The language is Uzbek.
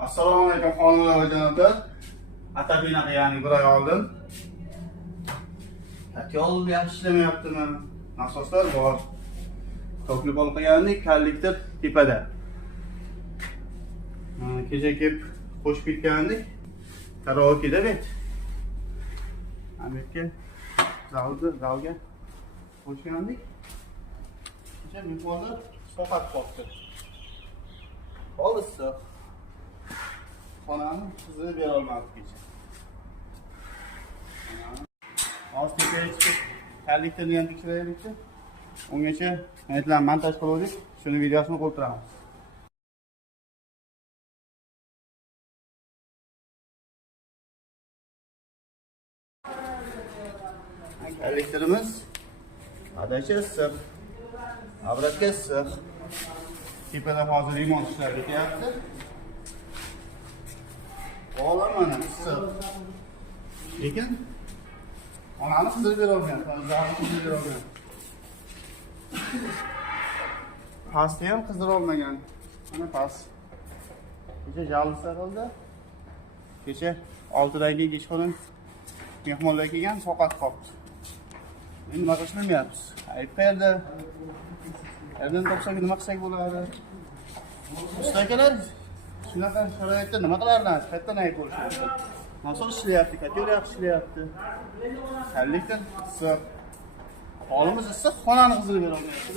Assalomu alaykum xonimlar va janoblar. Atabinaga ya'ni bir oy oldin. Yo'l yaxshi ishlamayaptimi? Nasoslar bor. To'pli olib qo'ygandik, konduktor tepada. Kecha kelib qo'shib ketgandik. Karaoke'da bet. Amerika zalga qo'shgandik. Kecha mehmonlar so'qat qopdi. Olsa xonani qizini bera olmadik kecha. Hozir tepaga chiqib konduktorni ham tekshiraylikchi. Ungacha aytlar montaj qildik. Shuni videosini qo'ytiramiz. Konduktorimiz adachi issiq. Abratga issiq. Tepada hozir remont ishlari ketyapti. Olam mana issiq. Lekin onani qizdirib bera olgan, zarni qizdirib bera olgan. Pastni ham qizdirib olmagan. Mana past. Kecha jalsa qildi. Kecha 6dagi kechqurun mehmonlar kelgan, soqat qopdi. Endi nima qilishni bilmayapmiz. Ayb qayerda? Erdan topsak nima qilsak bo'ladi? Ustakalar shunaqa sharoitda nima qilarlar? Qayerdan ayb bo'lishadi? Nasos ishlayapti, kater yaxshi ishlayapti. Konduktor issiq. Holimiz issiq, xonani qizdirib bera olmayapti.